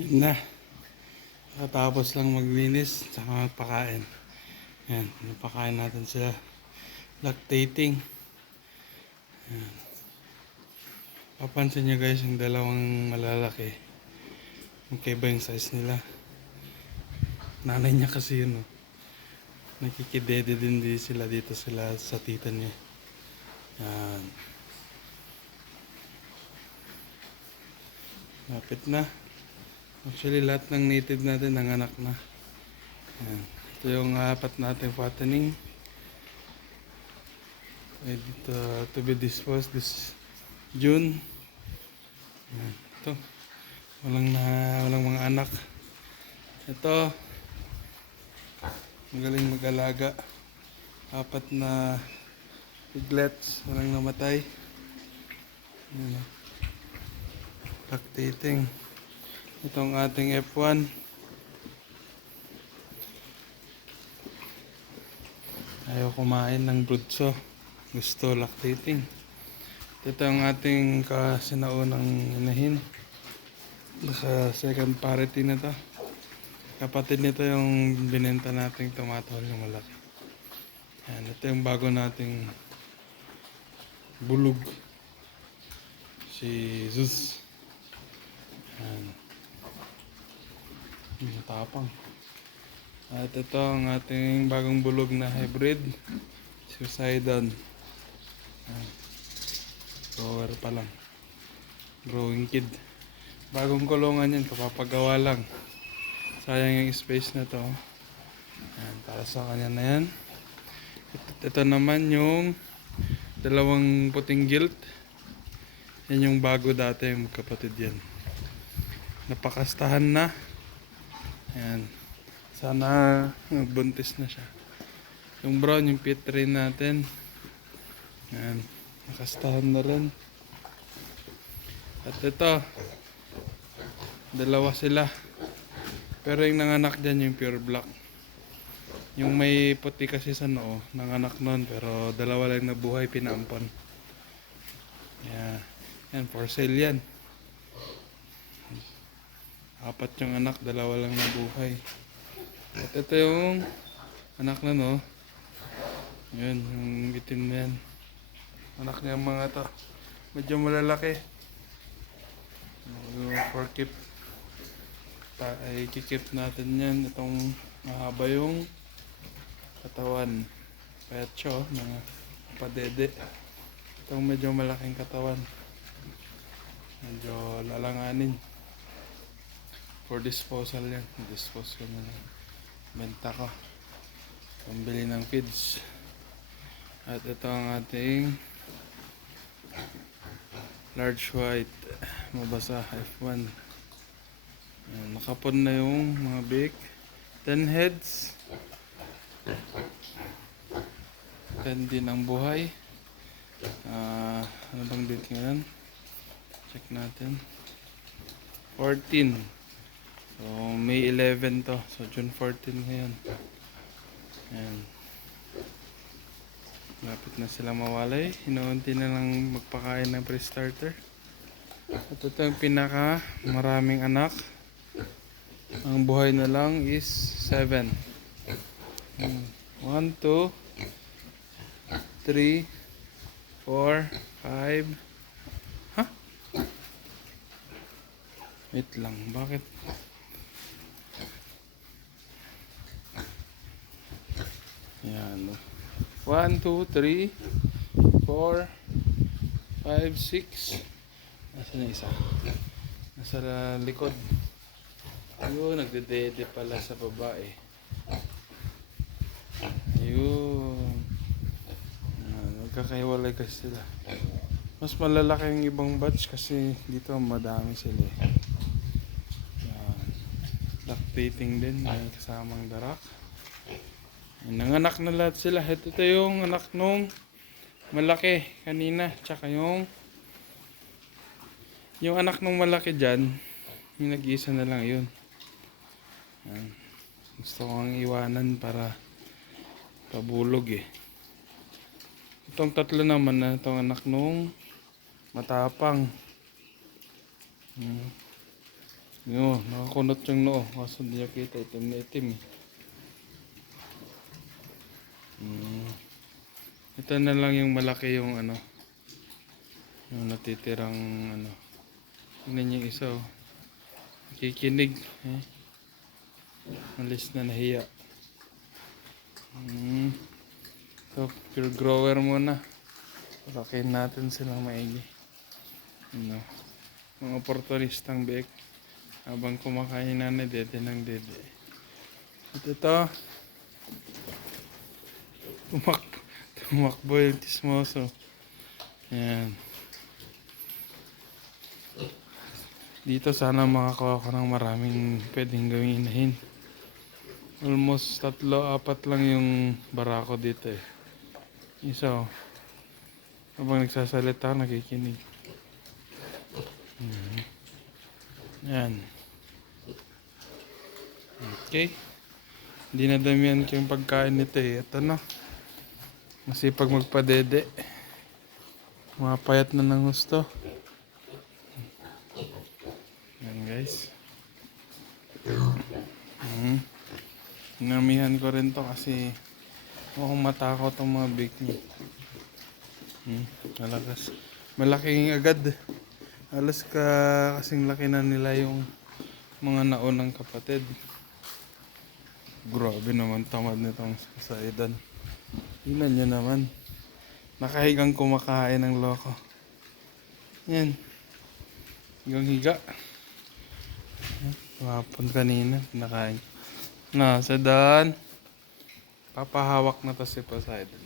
Yun na. Katapos lang maglinis tsaka magpakain. Yan, napakain natin sila. Lactating. Papansin nyo guys yung dalawang malalaki. Magkaiba yung size nila. Nanay niya kasi yun, oh. Nakikidede din sila dito sila sa tita niya. Yan. Lapit na. Actually lahat ng native natin nanganak na. Yan. Ito yung apat natin fattening. Ready to be disposed this June. Yan. Ito. Walang mga anak. Ito. Magaling mag-alaga. Apat na piglets. Walang namatay. Yan. Lactating. Itong ating F1. Ayaw kumain ng brutso. Gusto lactating. Ito ang ating kasinaunang inahin. Sa second parity na to. Kapatid nito yung binenta nating tumatahol yung malaki. Yan, ito yung bago nating bulog. Si Zeus. Yan. Matapang. At ito ang ating bagong bulog na hybrid. Si Poseidon. Grower pa lang. Growing kid. Bagong kulungan yan. Kapapagawa lang. Sayang yung space na to. Yan, para sa kanya na yan. Ito naman yung dalawang puting gilt. Yan yung bago dati. Yung kapatid yan. Napakastahan na. Yan. Sana buntis na siya. Yung brown, yung pit rin natin. Yan. Nakastahan na rin. At ito. Dalawa sila. Pero yung nanganak dyan yung pure black. Yung may puti kasi sa noo, nanganak nun. Pero dalawa lang nabuhay, pinaampon. Yeah. Yan, for sale yan. Apat yung anak, dalawa lang nabuhay. At ito yung anak na, no. Yun, yung itim na yan. Anak niya mga to. Medyo malalaki. For keep. I-keep natin yan. Itong mahaba yung katawan. Pecho, mga padede. Itong medyo malaking katawan. Medyo lalanganin. For disposal yan. Dispose ko na lang. Benta ko. Pambili ng feeds. At ito ang ating large white. Mabasa F1. Ayan, nakapon na yung mga beak. 10 heads. 10 din ang buhay. Ano bang date ngayon? Check natin. 14. So, May 11 to. So, June 14 ngayon. Ayan. Lapit na sila mawalay. Inuunti na lang magpakain ng pre-starter. At ito yung pinaka maraming anak. Ang buhay na lang is 7. 1, 2, 3, 4, 5. Ha? Wait lang. Bakit? Yan. 1, 2, 3, 4, 5, 6. Nasa na isa? Nasa likod. Ayun, nagdedede pala sa babae. Ayun. Magkakaiwalay kasi sila. Mas malalaki yung ibang batch kasi dito madami sila eh. Yan. Lactating din. May kasamang darak. Nanganak na lahat sila. Ito yung anak nung malaki kanina. Tsaka yung anak nung malaki dyan. Yung nag-iisa na lang yun. Yan. Gusto kong iwanan para pabulog eh. Itong tatlo naman na itong anak nung matapang. Yun, nakakunot yung noo. Kaso di niya kita, itim na itim eh. Ito na lang yung malaki yung ano, yung natitirang ano. Tingnan yung isa oh. Nakikinig. Eh. Alis na nahiya. So, pure grower muna. Pakain natin silang maigi. Ano, mga oportunistang biik. Habang kumakain na dede ng dede. At ito, tumakbo yung tismoso. Ayan. Dito sana makakuha ko ng maraming pwedeng gawing inahin. Almost 3-4 lang yung barako dito eh. Isa oh. Habang nagsasalita, nakikinig. Yan. Okay. Hindi na damihan ko yung pagkain nito eh. Ito na. Masipag magpadede. Mapayat na ng gusto. Yan guys. Namihan ko rin to kasi mukhang matakot ang mga bake niya. Malakas. Malaking agad. Halos kasing laki na nila yung mga naunang kapatid. Grabe naman tamad nitong Saidan. Tingnan nyo naman. Nakahigang kumakain ng loko. Yan. Higang higa. Tumapon kanina. Nakain. Na, Saidan. Papahawak na to si Poseidon.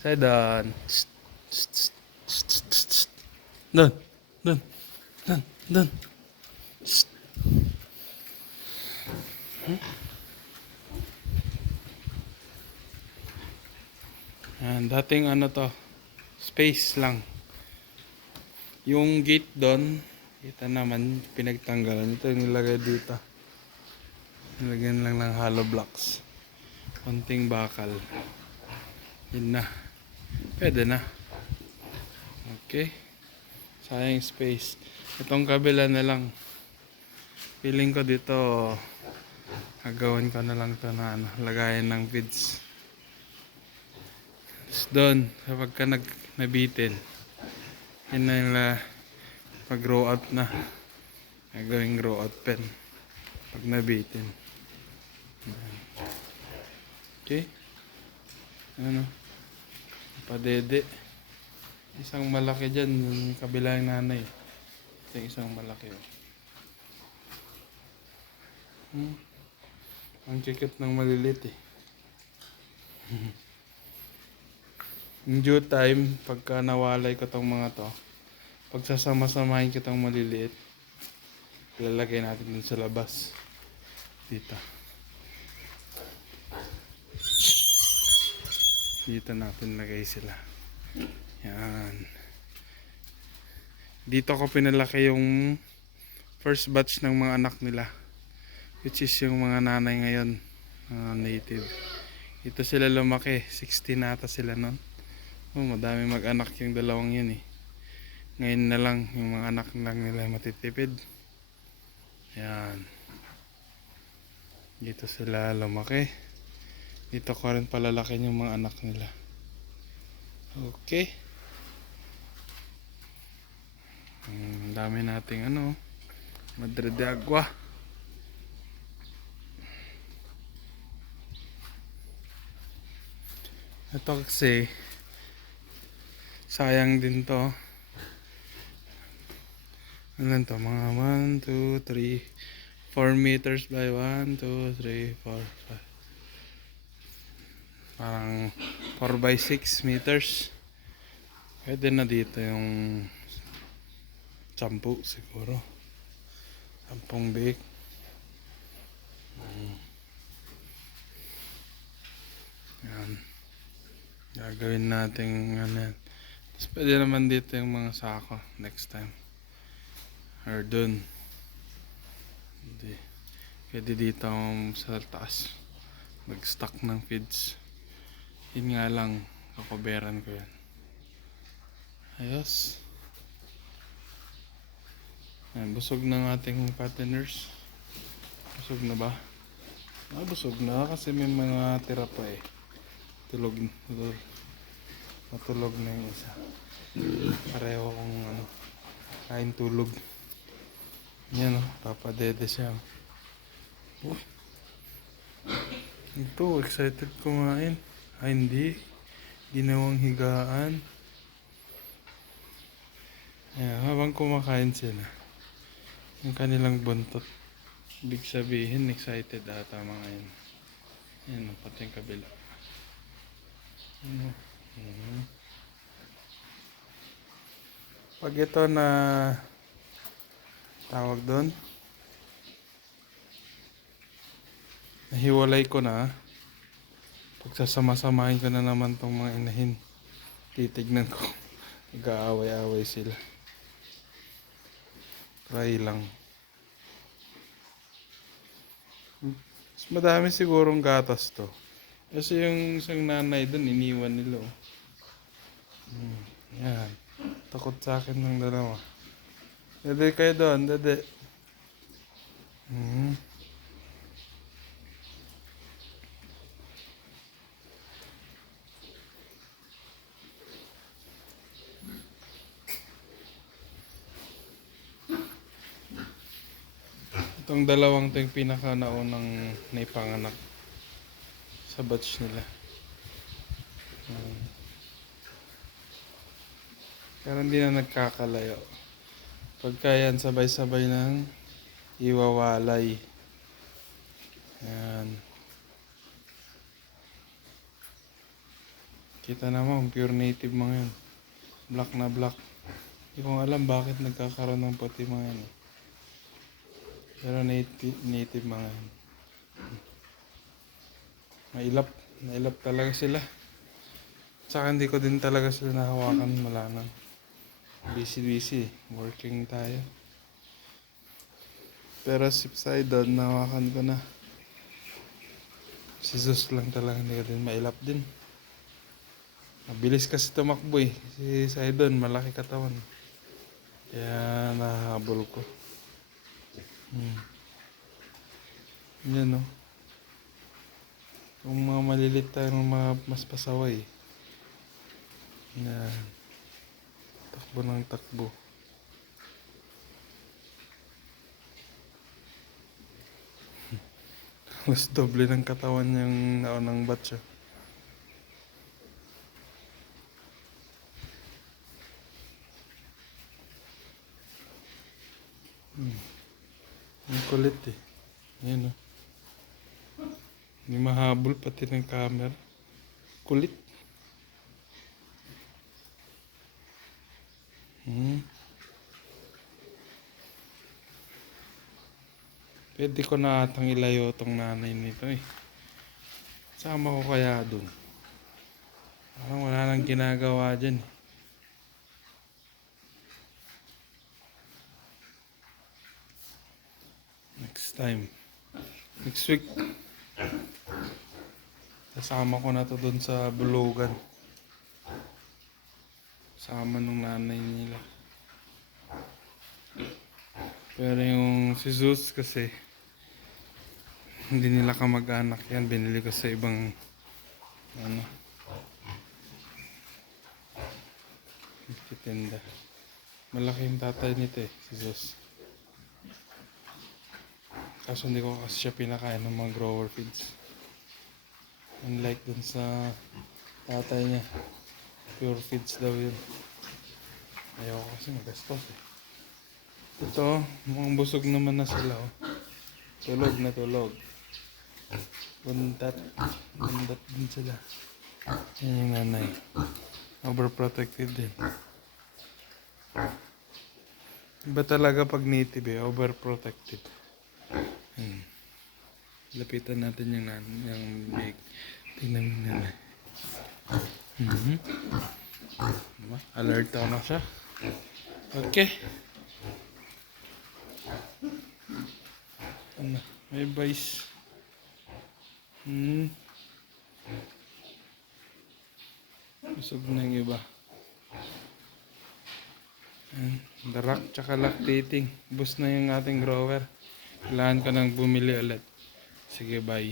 Saidan. Dun. Dun. Dun. Dun. Dating ano to, space lang. Yung gate doon, kita naman, pinagtanggalan. Ito yung nilagay dito. Nilagyan lang ng hollow blocks. Konting bakal. Yun na. Pwede na. Okay. Sayang space. Itong kabila na lang. Feeling ko dito, gagawin ko na lang to na ano, lagayan ng feeds. Doon, kapag ka nabitin, yun na yung pag grow out na. Gagawing grow out pen. Pag nabitin. Okay. Ano? Padede. Isang malaki dyan, yung kabila yung nanay. Ito yung isang malaki. Ang kikit ng malilit eh. Yung due time, pagka nawalay ko tong mga to, pagsasama-samahin ko tong maliliit, ilalagay natin dun sa labas. Dito. Dito natin lagay sila. Yan. Dito ko pinalaki yung first batch ng mga anak nila. Which is yung mga nanay ngayon. Native. Ito sila lumaki. 16 nata sila nun. Madami mag-anak yung dalawang yun eh. Ngayon na lang yung mga anak lang nila matitipid. Yan. Dito sila lumaki. Dito ko rin palalaki yung mga anak nila. Okay. Dami nating ano, Madre de Agua. Ito kasi sayang din to. Ano to? Mga 1, 2, 3, 4 meters by 1, 2, 3, 4, 5. Parang 4 by 6 meters. Pwede na dito yung 10 siguro. 10 bake. Yan. Gagawin natin ano yan. Tapos pwede naman dito yung mga sako next time. Or dun. Hindi. Pwede dito sa taas mag-stock ng feeds. Yun nga lang, kakoberan ko yan. Ayos. Ayan, busog ng ating fatteners. Busog na ba? Busog na kasi may mga tira pa eh. Natulog na yung isa. Pareho kung kain tulog. Yan papadede siya. Ito, excited kumain. Hindi. Ginawang higaan. Ayan, habang kumakain sila, yung kanilang buntot, ibig sabihin excited ata mga yun. Ayan, pati yung kabila. Pag ito na tawag doon, nahiwalay ko na, pagsasama-samahin ko na naman tong mga inahin. Titignan ko. Nag-aaway-aaway sila. Try lang. Mas madami sigurong gatas to. Kasi yung isang nanay doon, iniwan nila. Yan. Takot sa akin ng dalawa. Dede kayo doon, dede. Itong dalawang to yung pinaka naunang naipanganak sa batch nila. Pero hindi na nagkakalayo. Pagka yan sabay-sabay ng iwawalay. Yan. Kita naman, pure native mga yan. Black na black. Hindi ko alam bakit nagkakaroon ng puti mga yan. Pero native mga yan. Nailap talaga sila. Tsaka hindi ko din talaga sila nahawakan, wala na. Busy. Working tayo. Pero si Poseidon, nahawakan ko na. Si Zeus lang talaga, hindi ko din mailap din. Mabilis kasi tumakbo eh. Si Poseidon, malaki katawan. Kaya nahabol ko. Yan Kung mga malilit tayo ng mga mas pasaway. Yan. Takbo ng takbo. Mas doble ng katawan yung naunang batch. Ang kulit eh. Yan Hindi mahabol pati ng camera. Kulit. Pwede ko na atang ilayo tong nanay nito eh. Sama ko kaya dun. Parang wala nang ginagawa dyan eh. Next week, kasama ko na to dun sa bulugan. Sama nung nanay nila. Pero yung si Zeus kasi, hindi nila kamag-anak yan. Binili ko sa ibang titinda. Malaki yung tatay nito eh, si Zeus. Kaso hindi ko kasi siya pinakain ng mga grower feeds. Unlike dun sa tatay niya, pure feeds daw yun. Ayaw ko kasi magastos eh. Ito, mukhang busog naman na sila Tulog na tulog. Bundat din sila. Yan yung nanay. Overprotected din. Iba talaga pag native overprotected. Lapitan natin yung big. Tingnan mo nanay. Alert ako na siya. Okay. May vice. Busog na yung iba. Yan. Darak tsaka lactating. Bus na yung ating grower. Kailangan ka nang bumili ulit. Sige, bye.